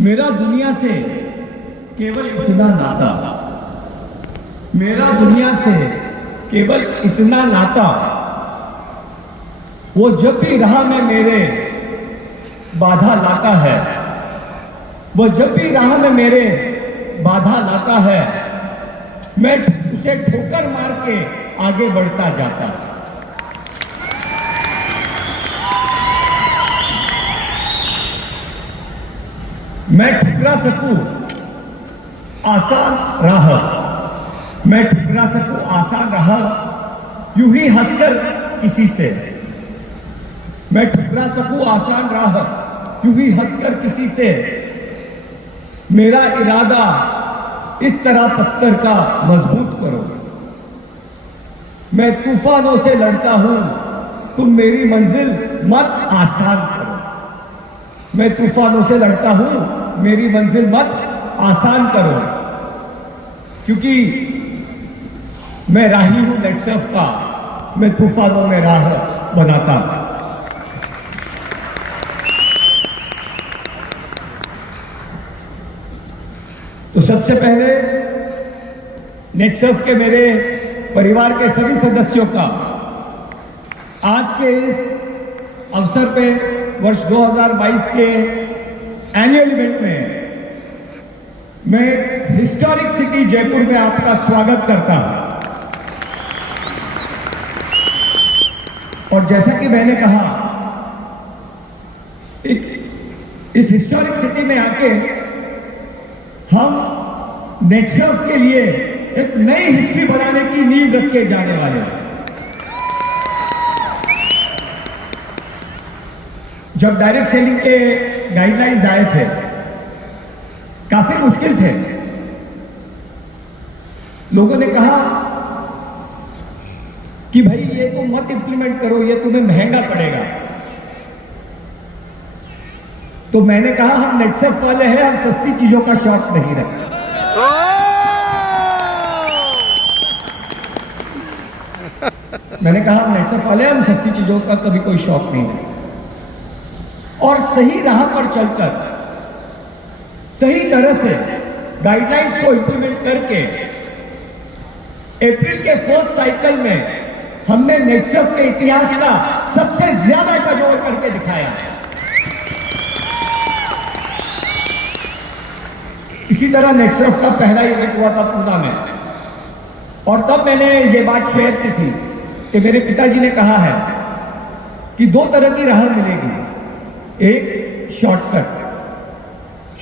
मेरा दुनिया से केवल इतना नाता, मेरा दुनिया से केवल इतना नाता, वो जब भी राह में मेरे बाधा लाता है, वो जब भी राह में मेरे बाधा लाता है, मैं उसे ठोकर मार के आगे बढ़ता जाता। मैं ठुकरा सकूं आसान राह, मैं ठुकरा सकूं आसान राह, यूं ही हंसकर किसी से। मैं ठुकरा सकूं आसान राह, यूं ही हंसकर किसी से। मेरा इरादा इस तरह पत्थर का मजबूत करो। मैं तूफानों से लड़ता हूं, तुम मेरी मंजिल मत आसान करो। मैं तूफानों से लड़ता हूं, मेरी मंजिल मत आसान करो, क्योंकि मैं राही हूं नेटसर्फ का, मैं तूफानों में राह बनाता। तो सबसे पहले नेटसर्फ के मेरे परिवार के सभी सदस्यों का आज के इस अवसर पे वर्ष 2022 के एनुअल इवेंट में मैं हिस्टोरिक सिटी जयपुर में आपका स्वागत करता हूं। और जैसा कि मैंने कहा, इस हिस्टोरिक सिटी में आके हम नेटसर्फ के लिए एक नई हिस्ट्री बनाने की नींव रख के जाने वाले हैं। जब डायरेक्ट सेलिंग के गाइडलाइंस आए थे, काफी मुश्किल थे। लोगों ने कहा कि भाई ये तो मत इंप्लीमेंट करो, ये तुम्हें महंगा पड़ेगा। तो मैंने कहा हम नेटसर्फ वाले हैं, हम सस्ती चीजों का शौक नहीं रखते। मैंने कहा हम नेटसर्फ वाले हैं, हम सस्ती चीजों का कभी कोई शौक नहीं रखते। और सही राह पर चलकर सही तरह से गाइडलाइंस को इंप्लीमेंट करके अप्रैल के फर्स्ट साइकिल में हमने नेटसर्फ के इतिहास का सबसे ज्यादा टर्नओवर करके दिखाया। इसी तरह नेटसर्फ का पहला इवेंट हुआ था पूना में, और तब मैंने ये बात शेयर की थी कि मेरे पिताजी ने कहा है कि दो तरह की राह मिलेगी। एक शॉर्टकट,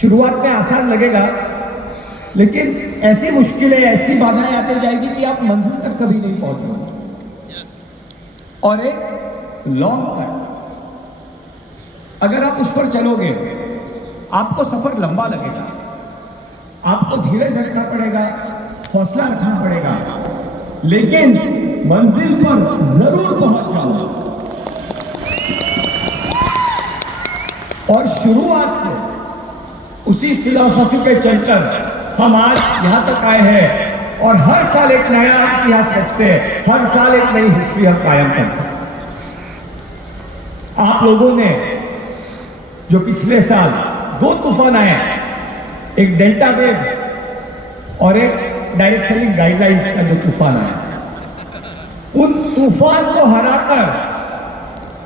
शुरुआत में आसान लगेगा, लेकिन ऐसी मुश्किलें, ऐसी बाधाएं आती जाएगी कि आप मंजिल तक कभी नहीं पहुंचोगे। और एक लॉन्ग कट, अगर आप उस पर चलोगे, आपको सफर लंबा लगेगा, आपको धीरज रखना पड़ेगा, हौसला रखना पड़ेगा, लेकिन मंजिल पर जरूर पहुंच जाओगे। और शुरुआत से उसी फिलॉसफी पे चलकर हम आज यहां तक आए हैं, और हर साल एक नया इतिहास रचते हैं, हर साल एक नई हिस्ट्री हम कायम करते हैं। आप लोगों ने जो पिछले साल दो तूफान आए, एक डेल्टा वेव और एक डायरेक्ट सेलिंग गाइडलाइंस का जो तूफान आया, उन तूफान को हराकर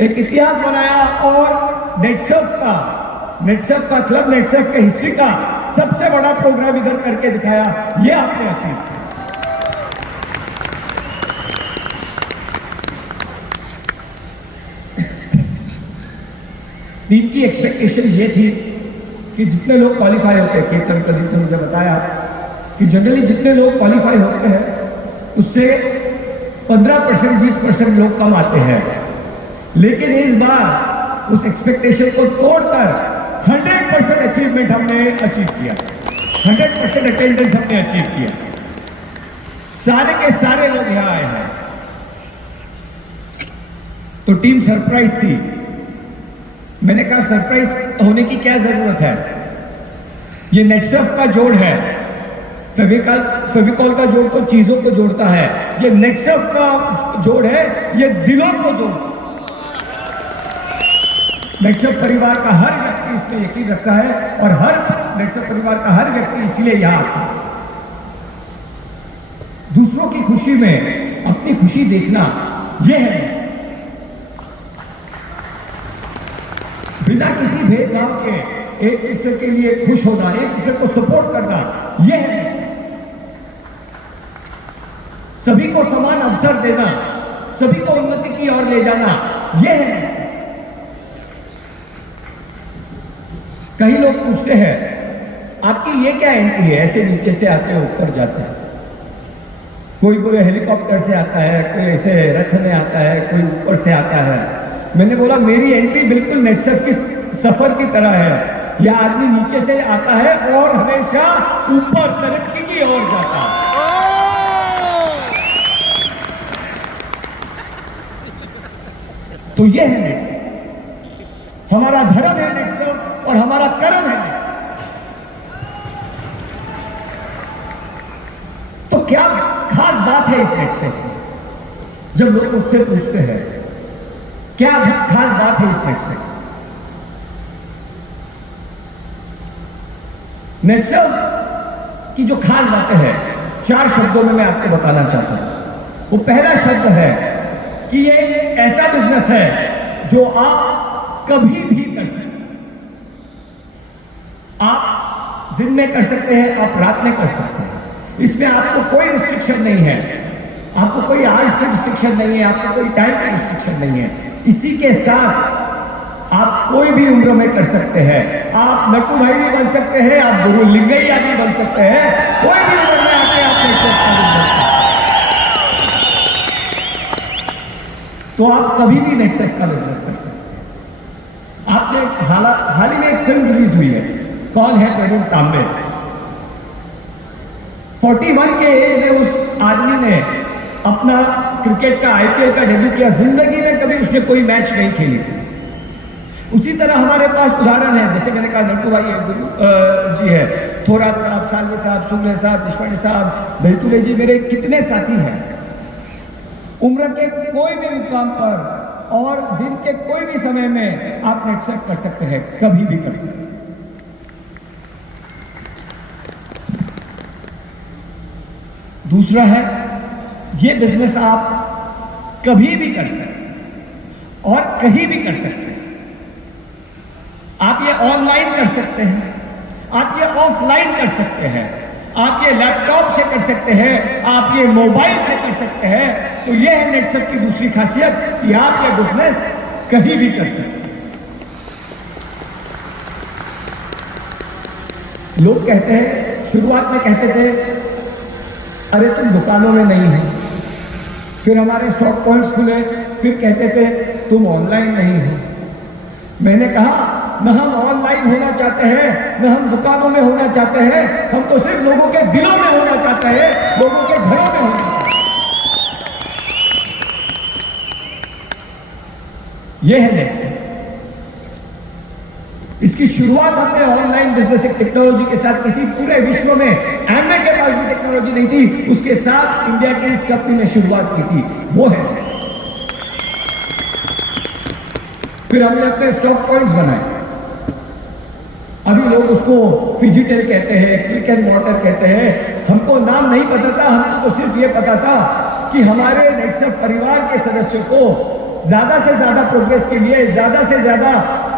एक इतिहास बनाया और नेटसर्फ का क्लब, नेटसर्फ के हिस्ट्री का सबसे बड़ा प्रोग्राम इधर करके दिखाया। ये आपने अचीव किया। टीम की एक्सपेक्टेशंस ये थी कि जितने लोग क्वालिफाई होते हैं, केतन प्रदीप ने मुझे बताया कि जनरली जितने लोग क्वालिफाई होते हैं उससे 15% 20% लोग कम आते हैं, लेकिन इस बार उस एक्सपेक्टेशन को तोड़कर 100% अचीवमेंट हमने अचीव किया, 100% अटेंडेंस हमने अचीव किया। सारे के सारे लोग यहां आए हैं। तो टीम सरप्राइज थी। मैंने कहा सरप्राइज होने की क्या जरूरत है, ये नेटसर्फ का जोड़ है। फेविकॉल का जोड़ तो चीजों को जोड़ता है, ये नेटसर्फ का जोड़ है, ये दिलों को जोड़ता है। नेटसर्फ परिवार का हर व्यक्ति इसमें यकीन रखता है और हर नेक्सफ परिवार का हर व्यक्ति इसलिए यहाँ आता है। दूसरों की खुशी में अपनी खुशी देखना, यह है नेक्सफ। बिना किसी भेदभाव के एक दूसरे के लिए खुश होना, एक दूसरे को सपोर्ट करना, यह है नेक्सफ। सभी को समान अवसर देना, सभी को उन्नति की ओर ले जाना, यह है नेक्सफ। कई लोग पूछते हैं आपकी ये क्या एंट्री है, ऐसे नीचे से आते हैं ऊपर जाते हैं। कोई पूरे हेलीकॉप्टर से आता है, कोई ऐसे रथ में आता है, कोई ऊपर से आता है। मैंने बोला मेरी एंट्री बिल्कुल नेक्सफ की सफर की तरह है। यह आदमी नीचे से आता है और हमेशा ऊपर तरक्की की ओर जाता है। तो यह है नेक्सफ। हमारा धर्म है नेक्सफ और हमारा कर्म है नेक्सफ। तो क्या खास बात है इस नेक्सफ से? जब लोग मुझसे पूछते हैं क्या खास बात है इस नेक्सफ, नेक्सफ की जो खास बातें हैं 4 शब्दों में मैं आपको बताना चाहता हूं। वो पहला शब्द है कि ये एक ऐसा बिजनेस है जो आप कभी भी कर सकते हैं। आप दिन में कर सकते हैं, आप रात में कर सकते हैं। इसमें आपको कोई रिस्ट्रिक्शन नहीं है, आपको कोई आवर्स की रिस्ट्रिक्शन नहीं है, आपको कोई टाइम की रिस्ट्रिक्शन नहीं है। इसी के साथ आप कोई भी उम्र में कर सकते हैं। आप नट्टू भाई भी बन सकते हैं, आप गुरु लिंगैया भी बन सकते हैं। कोई भी उम्र में आके आप नेक्सफ का बिजनेस कर तो आप कभी भी नेक्सफ का बिजनेस कर सकते हैं। आपने हाल ही में एक फिल्म रिलीज हुई है, कौन है प्रवीण तांबे। 41 के एज में उस आदमी ने अपना क्रिकेट का IPL का डेब्यू किया। जिंदगी में कभी उसने कोई मैच नहीं खेली थी। उसी तरह हमारे पास उदाहरण है, जैसे मैंने कहा नट्टू भाई गुरु जी है, थोरात साहब, सालवे साहब, सुमले साहब, देशपांडे साहब, बैतूले जी, मेरे कितने साथी हैं। उम्र के कोई भी मुकाम पर और दिन के कोई भी समय में आप नेक्सफ कर सकते हैं, कभी भी कर सकते हैं। दूसरा है ये बिजनेस आप कभी भी कर सकते हैं और कहीं भी कर सकते हैं। आप ये ऑनलाइन कर सकते हैं, आप ये ऑफलाइन कर सकते हैं, आप ये लैपटॉप से कर सकते हैं, आप ये मोबाइल से कर सकते हैं। तो ये है नेक्सफ की दूसरी खासियत कि आप ये बिजनेस कहीं भी कर सकते हैं। लोग कहते हैं, शुरुआत में कहते थे अरे तुम दुकानों में नहीं हो, फिर हमारे स्टॉक पॉइंट्स खुले, फिर कहते थे तुम ऑनलाइन नहीं हो। मैंने कहा न हम ऑनलाइन होना चाहते हैं, न हम दुकानों में होना चाहते हैं, हम तो सिर्फ लोगों के दिलों में होना चाहते हैं, लोगों के घरों में होना चाहते हैं। यह है नेक्सफ। इसकी शुरुआत हमने ऑनलाइन बिजनेस एक टेक्नोलॉजी के साथ की थी। पूरे विश्व में एमवे के पास भी टेक्नोलॉजी नहीं थी, उसके साथ इंडिया की इस कंपनी ने शुरुआत की थी, वो है। फिर हमने अपने स्टॉक पॉइंट्स बनाए। अभी लोग उसको फिजिटल कहते हैं, क्लिक एंड मॉर्टर कहते हैं। हमको नाम नहीं पता था, हमको तो सिर्फ ये पता था कि हमारे नेक्सफ परिवार के सदस्यों को ज्यादा से ज्यादा प्रोग्रेस के लिए, ज्यादा से ज्यादा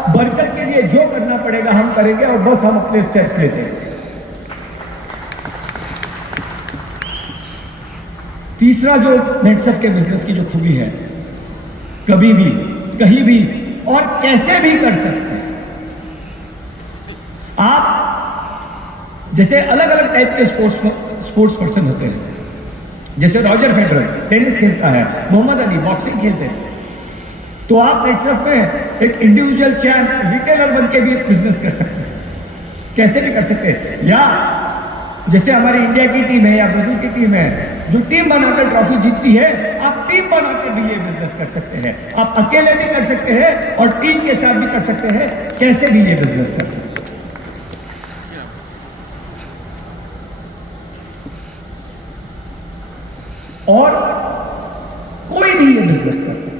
बरकत के लिए जो करना पड़ेगा हम करेंगे, और बस हम अपने स्टेप्स लेते हैं। तीसरा जो नेक्सफ के बिजनेस की जो खूबी है, कभी भी, कहीं भी और कैसे भी कर सकते हैं। आप जैसे अलग अलग टाइप के स्पोर्ट्स पर्सन होते हैं। जैसे रॉजर फेडरर टेनिस खेलता है, मोहम्मद अली बॉक्सिंग खेलते हैं। तो आप नेक्सफ में एक इंडिविजुअल चैंप, रिटेलर बन के भी एक बिजनेस कर सकते हैं, कैसे भी कर सकते हैं। या जैसे हमारी इंडिया की टीम है या ब्राजील की टीम है, जो टीम बनाकर ट्रॉफी जीतती है, आप टीम बनाकर भी ये बिजनेस कर सकते हैं। आप अकेले भी कर सकते हैं और टीम के साथ भी कर सकते हैं, कैसे भी ये बिजनेस कर सकते हैं। और कोई भी ये बिजनेस कर सकता है।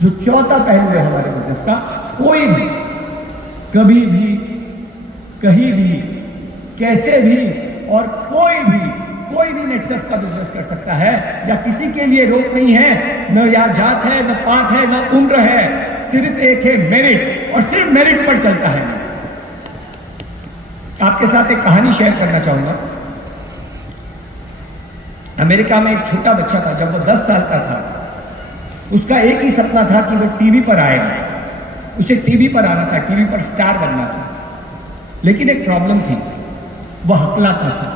जो चौथा पहलू है हमारे बिजनेस का, कोई भी कहीं भी, कैसे भी और कोई भी नेटसर्फ का बिजनेस कर सकता है, या किसी के लिए रोक नहीं है, न या जात है, न पात है, न उम्र है, सिर्फ एक है मेरिट, और सिर्फ मेरिट पर चलता है। आपके साथ एक कहानी शेयर करना चाहूंगा। अमेरिका में एक छोटा बच्चा था, जब वो 10 साल का था, उसका एक ही सपना था कि वो टीवी पर आएगा, उसे टीवी पर आना था, टीवी पर स्टार बनना था। लेकिन एक प्रॉब्लम थी, वह हकलाता था,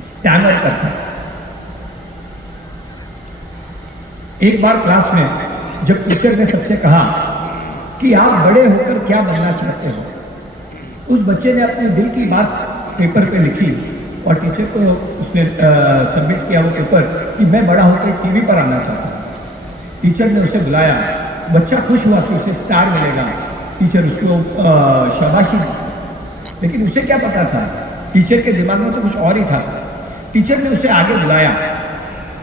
स्टैमर करता था। एक बार क्लास में जब टीचर ने सबसे कहा कि आप बड़े होकर क्या बनना चाहते हो, उस बच्चे ने अपने दिल की बात पेपर पे लिखी और टीचर को उसने सबमिट किया वो पेपर कि मैं बड़ा होकर टीवी पर आना चाहता हूँ। टीचर ने उसे बुलाया, बच्चा खुश हुआ कि उसे स्टार मिलेगा, टीचर उसको शाबाशी दी। लेकिन उसे क्या पता था, टीचर के दिमाग में तो कुछ और ही था। टीचर ने उसे आगे बुलाया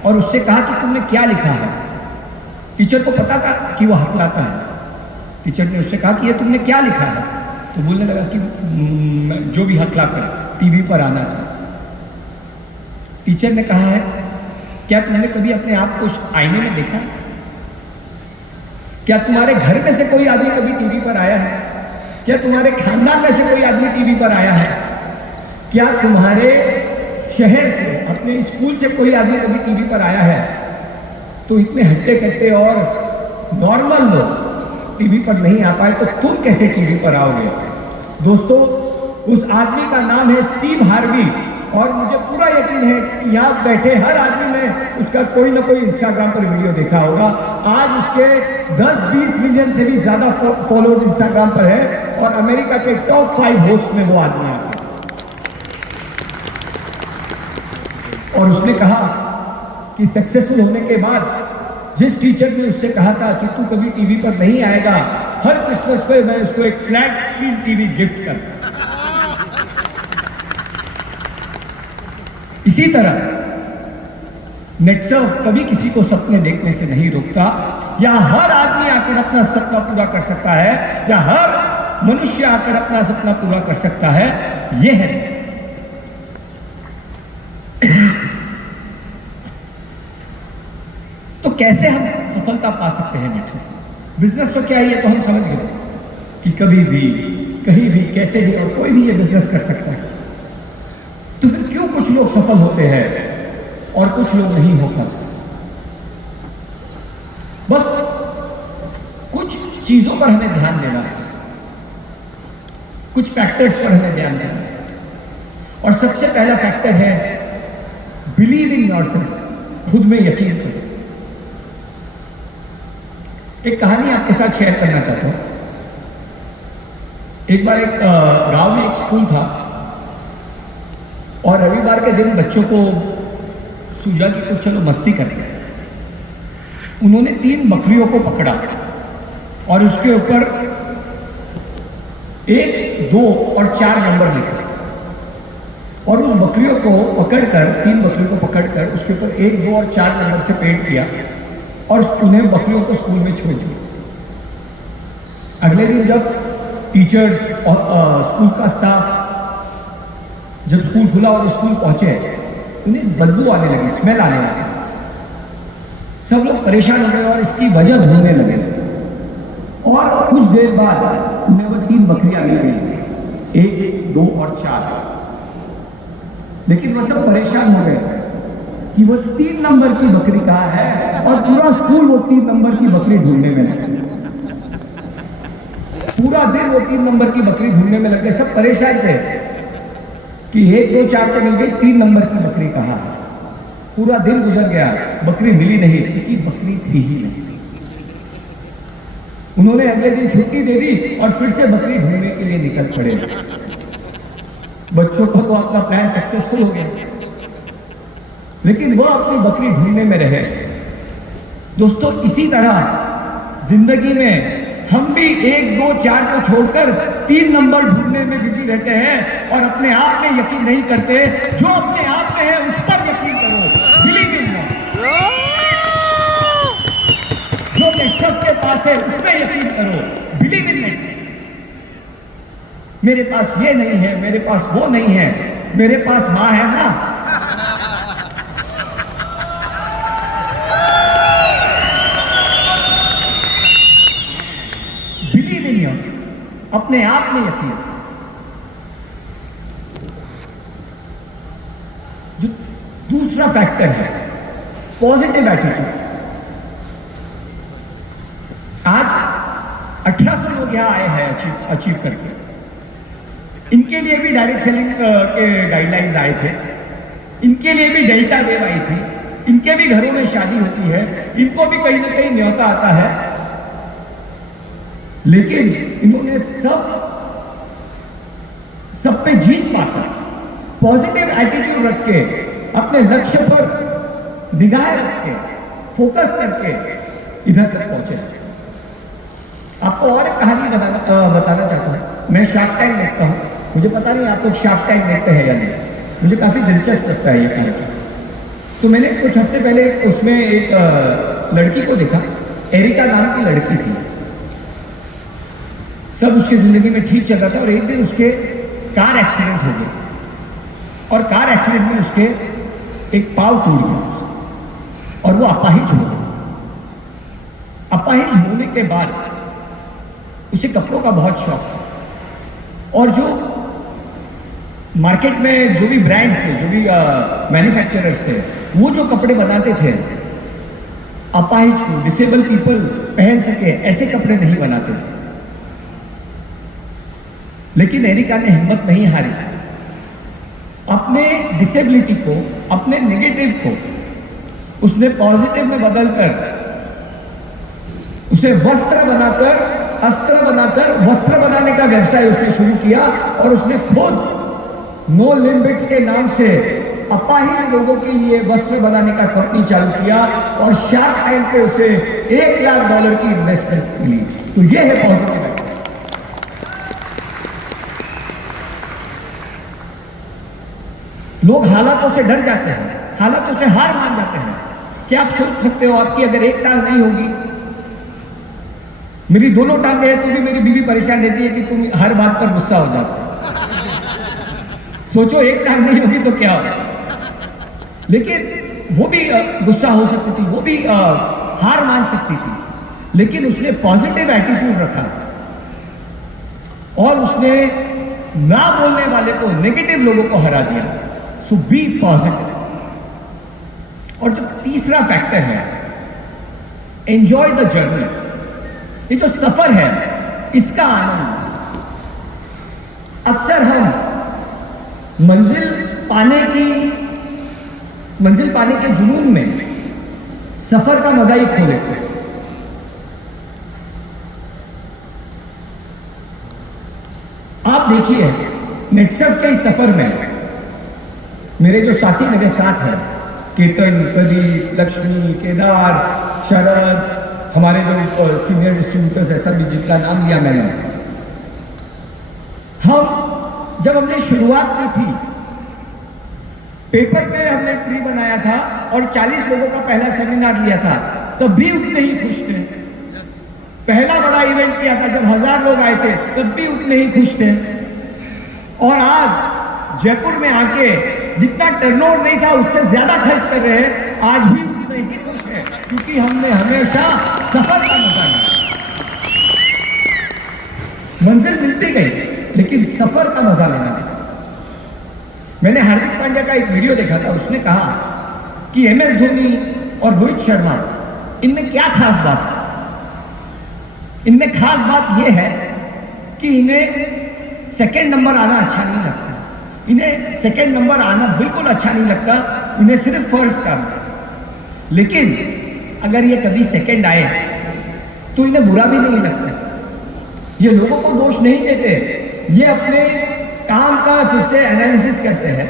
और उससे कहा कि तुमने क्या लिखा है। टीचर को पता था कि वो हकलाता है। टीचर ने उससे कहा कि ये तुमने क्या लिखा है, तो बोलने लगा कि जो भी हकलाता है टीवी पर आना चाहता। टीचर ने कहा है, क्या तुमने कभी अपने आप को आईने में देखा? क्या तुम्हारे घर में से कोई आदमी कभी टीवी पर आया है? क्या तुम्हारे खानदान में से कोई आदमी टीवी पर आया है? क्या तुम्हारे शहर से, अपने स्कूल से कोई आदमी कभी टीवी पर आया है? तो इतने हट्टे कट्टे और नॉर्मल लोग टीवी पर नहीं आ पाए, तो तुम कैसे टीवी पर आओगे? दोस्तों, उस आदमी का नाम है स्टीव हार्वी, और मुझे पूरा यकीन है कि यहाँ बैठे हर आदमी ने उसका कोई ना कोई इंस्टाग्राम पर वीडियो देखा होगा। आज उसके 10-20 मिलियन से भी ज़्यादा फॉलोअर्स इंस्टाग्राम पर है, और अमेरिका के टॉप 5 होस्ट में वो आदमी आता है। और उसने कहा कि सक्सेसफुल होने के बाद जिस टीचर ने उससे कहा था कि तू कभी टीवी पर नहीं आएगा, हर क्रिसमस पे मैं उसको एक फ्लैट स्क्रीन टीवी गिफ्ट करता। इसी तरह नेटसर्फ कभी किसी को सपने देखने से नहीं रोकता, या हर आदमी आकर अपना सपना पूरा कर सकता है, या हर मनुष्य आकर अपना सपना पूरा कर सकता है। यह है तो कैसे हम सफलता पा सकते हैं नेटसर्फ? बिजनेस तो क्या है, ये तो हम समझ गए कि कभी भी, कहीं भी, कैसे भी, और कोई भी ये बिजनेस कर सकता है। तो फिर क्यों कुछ लोग सफल होते हैं और कुछ लोग नहीं हो पाते? बस कुछ चीजों पर हमें ध्यान देना है, कुछ फैक्टर्स पर हमें ध्यान देना है। और सबसे पहला फैक्टर है बिलीव इन योरसेल्फ, खुद में यकीन करो। एक कहानी आपके साथ शेयर करना चाहता हूं। एक बार एक गांव में एक स्कूल था, और रविवार के दिन बच्चों को सूझा कि कुछ चलो मस्ती करते हैं। उन्होंने 3 बकरियों को पकड़ा और उसके ऊपर 1, 2 और 4 नंबर लिखे, और उस बकरियों को पकड़कर, 3 बकरियों को पकड़कर उसके ऊपर 1, 2 और 4 नंबर से पेंट किया, और उन्हें बकरियों को स्कूल में छोड़ दिया। अगले दिन जब टीचर्स और स्कूल का स्टाफ जब स्कूल खुला और स्कूल पहुंचे, उन्हें बदबू आने लगी, स्मेल आने लगी। सब लोग परेशान हो गए और इसकी वजह ढूंढने लगे, और कुछ देर बाद उन्हें वो 3 बकरियां मिल गई, 1, 2 और 4। लेकिन वो सब परेशान हो गए कि वो 3 नंबर की बकरी कहाँ है, और पूरा स्कूल वो 3 नंबर की बकरी ढूंढने में लग गया। पूरा दिन वो 3 नंबर की बकरी ढूंढने में लग गए। सब परेशान थे कि 1, 2, 4 तो मिल गई, 3 नंबर की बकरी कहाँ है। पूरा दिन गुजर गया, बकरी मिली नहीं, क्योंकि बकरी थी ही नहीं। उन्होंने अगले दिन छुट्टी दे दी और फिर से बकरी ढूंढने के लिए निकल पड़े। बच्चों को तो अपना प्लान सक्सेसफुल हो गया, लेकिन वो अपनी बकरी ढूंढने में रहे। दोस्तों, इसी तरह जिंदगी में हम भी 1, 2, 4 को छोड़कर 3 नंबर ढूंढने में बिजी रहते हैं, और अपने आप में यकीन नहीं करते। जो अपने आप में है उस पर यकीन करो, बिलीव इन गॉड। जो नेटसर्फ के पास है उसमें यकीन करो, बिलीव इन नेटसर्फ। मेरे पास ये नहीं है, मेरे पास वो नहीं है, मेरे पास मां है ना। बिलीव इन योरसेल्फ, अपने आप में यकीन। जो दूसरा फैक्टर है पॉजिटिव एटीट्यूड। आज 1800 लोग यहां आए हैं अचीव करके। इनके लिए भी डायरेक्ट सेलिंग के गाइडलाइंस आए थे, इनके लिए भी डेल्टा वेव आई थी, इनके भी घरों में शादी होती है, इनको भी कहीं ना कहीं न्योता आता है, लेकिन इन्होंने सब पे जीत पाकर पॉजिटिव एटीट्यूड रख के, अपने लक्ष्य पर निगाह रख के, फोकस करके इधर तक पहुंचे। आपको और एक कहानी बताना चाहता हूं। मैं शार्क टैंक देखता हूं, मुझे पता नहीं आप लोग शार्क टैंक देखते हैं या नहीं, मुझे काफी दिलचस्प लगता है ये कार्यक्रम। तो मैंने कुछ हफ्ते पहले उसमें एक लड़की को देखा, एरिका नाम की लड़की थी। सब उसकी जिंदगी में ठीक चल रहा था और एक दिन उसके कार एक्सीडेंट हो गया और कार एक्सीडेंट में उसके एक पाँव टूट गया और वो अपाहिज हो गया। अपाहिज होने के बाद उसे कपड़ों का बहुत शौक था और जो मार्केट में जो भी ब्रांड्स थे, जो भी मैन्युफैक्चरर्स थे, वो जो कपड़े बनाते थे अपाहिज को, डिसेबल पीपल पहन सके, ऐसे कपड़े नहीं बनाते थे। लेकिन एरिका ने हिम्मत नहीं हारी, अपने डिसेबिलिटी को, अपने नेगेटिव को उसने पॉजिटिव में बदलकर उसे वस्त्र बनाकर, अस्त्र बनाकर वस्त्र बनाने का व्यवसाय उसने शुरू किया और उसने खुद नो लिमिट्स के नाम से अपाहिज लोगों के लिए वस्त्र बनाने का कंपनी चालू किया और शार्क टैंक पे उसे $1 लाख की इन्वेस्टमेंट मिली। तो ये है पॉजिटिव। लोग हालातों से डर जाते हैं, हालातों से हार मान जाते हैं। क्या आप सोच सकते हो आपकी अगर एक टांग नहीं होगी, मेरी दोनों टांगें हैं तो भी मेरी बीवी परेशान रहती है कि तुम हर बात पर गुस्सा हो जाते हो। सोचो एक टांग नहीं होगी तो क्या होगा। लेकिन वो भी गुस्सा हो सकती थी, वो भी हार मान सकती थी, लेकिन उसने पॉजिटिव एटीट्यूड रखा और उसने ना बोलने वाले को, नेगेटिव लोगों को हरा दिया। सो बी पॉजिटिव। और जो तीसरा फैक्टर है एंजॉय द जर्नी। ये जो सफर है इसका आनंद। अक्सर हम मंजिल पाने के जुनून में सफर का मजा ही खो लेते हैं। आप देखिए नेक्सफ के इस सफर में मेरे जो साथी मेरे साथ हैं, केतन, प्रदीप, लक्ष्मी, केदार, शरद, हमारे जो सीनियर डिस्ट्रीब्यूटर्स है, सभी जिनका नाम लिया मैंने, जब हमने शुरुआत की थी, पेपर पे हमने ट्री बनाया था और 40 लोगों का पहला सेमिनार लिया था, तब भी उतने ही खुश थे। पहला बड़ा इवेंट किया था जब 1000 लोग आए थे, तब भी उतने ही खुश थे। और आज जयपुर में आके जितना टर्नओवर नहीं था उससे ज्यादा खर्च कर रहे हैं, आज भी उतने ही खुश हैं, क्योंकि हमने हमेशा सफर का मजा लिया। मंजिल मिलती गई लेकिन सफर का मजा लेना था। मैंने हार्दिक पांड्या का एक वीडियो देखा था, उसने कहा कि MS धोनी और रोहित शर्मा, इनमें क्या खास बात है? इनमें खास बात यह है कि इन्हें सेकंड नंबर आना अच्छा नहीं लगता। इन्हें सेकंड नंबर आना बिल्कुल अच्छा नहीं लगता, इन्हें सिर्फ फर्स्ट आना है। लेकिन अगर ये कभी सेकंड आए तो इन्हें बुरा भी नहीं लगता। ये लोगों को दोष नहीं देते, ये अपने काम का फिर से एनालिसिस करते हैं,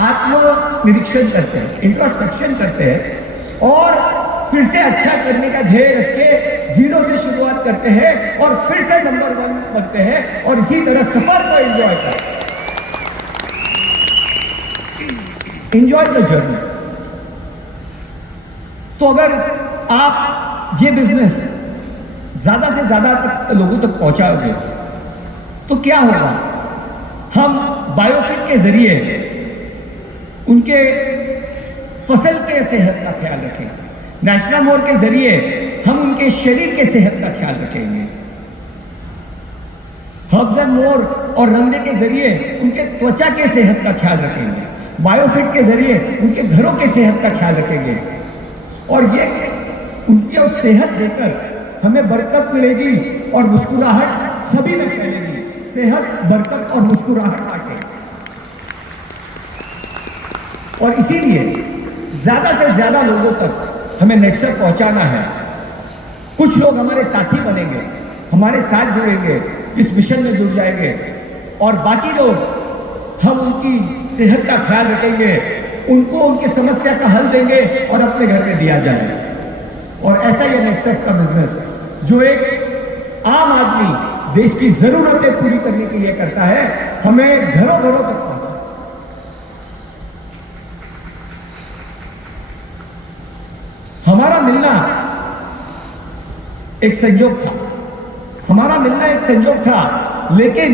आत्मनिरीक्षण करते हैं, इंट्रोस्पेक्शन करते हैं और फिर से अच्छा करने का ध्येय रख के 0 से शुरुआत करते हैं और फिर से नंबर 1 बनते हैं और इसी तरह सफर को एंजॉय करते हैं। Enjoy the journey. तो अगर आप ये बिजनेस ज्यादा से ज्यादा तक लोगों तक पहुंचाओगे तो क्या होगा? हम बायोफिट के जरिए उनके फसल के सेहत का ख्याल रखेंगे। नेचुरामोर के जरिए हम उनके शरीर के सेहत का ख्याल रखेंगे। हर्ब्स एंड मोर और रंदे के जरिए उनके त्वचा के सेहत का ख्याल रखेंगे। बायोफिट के जरिए उनके घरों के सेहत का ख्याल रखेंगे। और ये उनकी सेहत देकर हमें बरकत मिलेगी और मुस्कुराहट सभी में फैलेगी। सेहत, बरकत और मुस्कुराहट बांटे। और इसीलिए ज्यादा से ज्यादा लोगों तक हमें नेक्सर पहुंचाना है। कुछ लोग हमारे साथी बनेंगे, हमारे साथ जुड़ेंगे, इस मिशन में जुड़ जाएंगे, और बाकी लोग हम उनकी सेहत का ख्याल रखेंगे, उनको उनकी समस्या का हल देंगे और अपने घर में दिया जाए। और ऐसा ये नेक्सफ का बिजनेस जो एक आम आदमी देश की जरूरतें पूरी करने के लिए करता है, हमें घरों घरों तक पहुंचा। हमारा मिलना एक संयोग था, हमारा मिलना एक संयोग था, लेकिन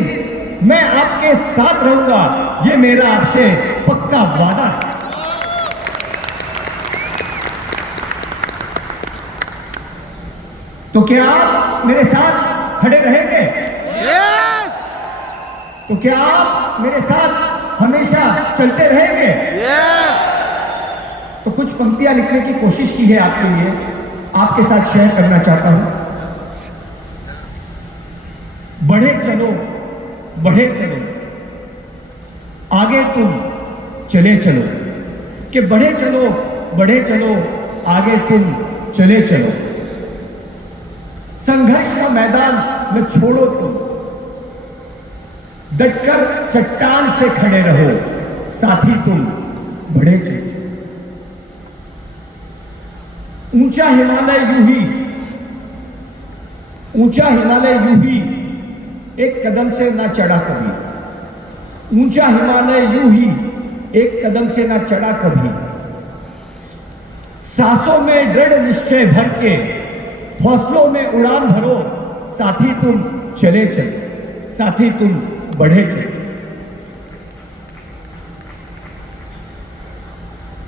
मैं आपके साथ रहूंगा, ये मेरा आपसे पक्का वादा है। तो क्या आप मेरे साथ खड़े रहेंगे? यस। तो क्या आप मेरे साथ हमेशा चलते रहेंगे? यस। तो कुछ पंक्तियां लिखने की कोशिश की है आपके लिए, आपके साथ शेयर करना चाहता हूं। बढ़े चलो, बढ़े चलो, आगे तुम चले चलो, कि बढ़े चलो, बढ़े चलो, आगे तुम चले चलो। संघर्ष का मैदान न छोड़ो तुम, डटकर चट्टान से खड़े रहो, साथी तुम बढ़े चलो। ऊंचा हिमालय यूं ही, ऊंचा हिमालय यूं ही एक कदम से ना चढ़ा कभी। ऊंचा हिमालय यूं ही एक कदम से ना चढ़ा कभी। सांसों में दृढ़ निश्चय भर के हौसलों में उड़ान भरो, साथी तुम चले चलो, साथी तुम बढ़े चलो।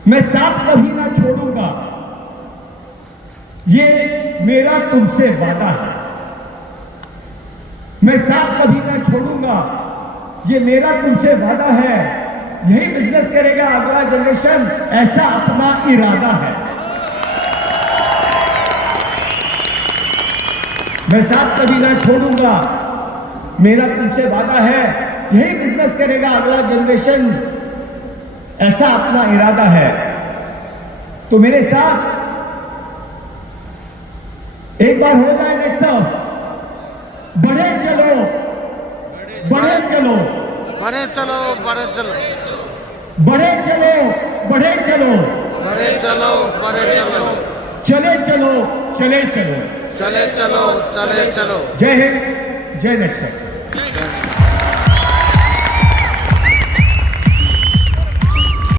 मैं साथ कभी ना छोड़ूंगा, ये मेरा तुमसे वादा है। मैं साथ कभी ना छोड़ूंगा, ये मेरा तुमसे वादा है। यही बिजनेस करेगा अगला जनरेशन, ऐसा अपना इरादा है। मैं साथ कभी ना छोड़ूंगा, मेरा तुमसे वादा है। यही बिजनेस करेगा अगला जनरेशन, ऐसा अपना इरादा है। तो मेरे साथ एक बार हो जाए नेक्सफ, बढ़े चलो, बढ़े चलो, बढ़े चलो, बढ़े चलो, बढ़े चलो, बढ़े चलो, बढ़े चलो, बढ़े चलो, चले चलो, चले चलो, चले चलो, चले चलो। जय हिंद, जय नेक्सफ।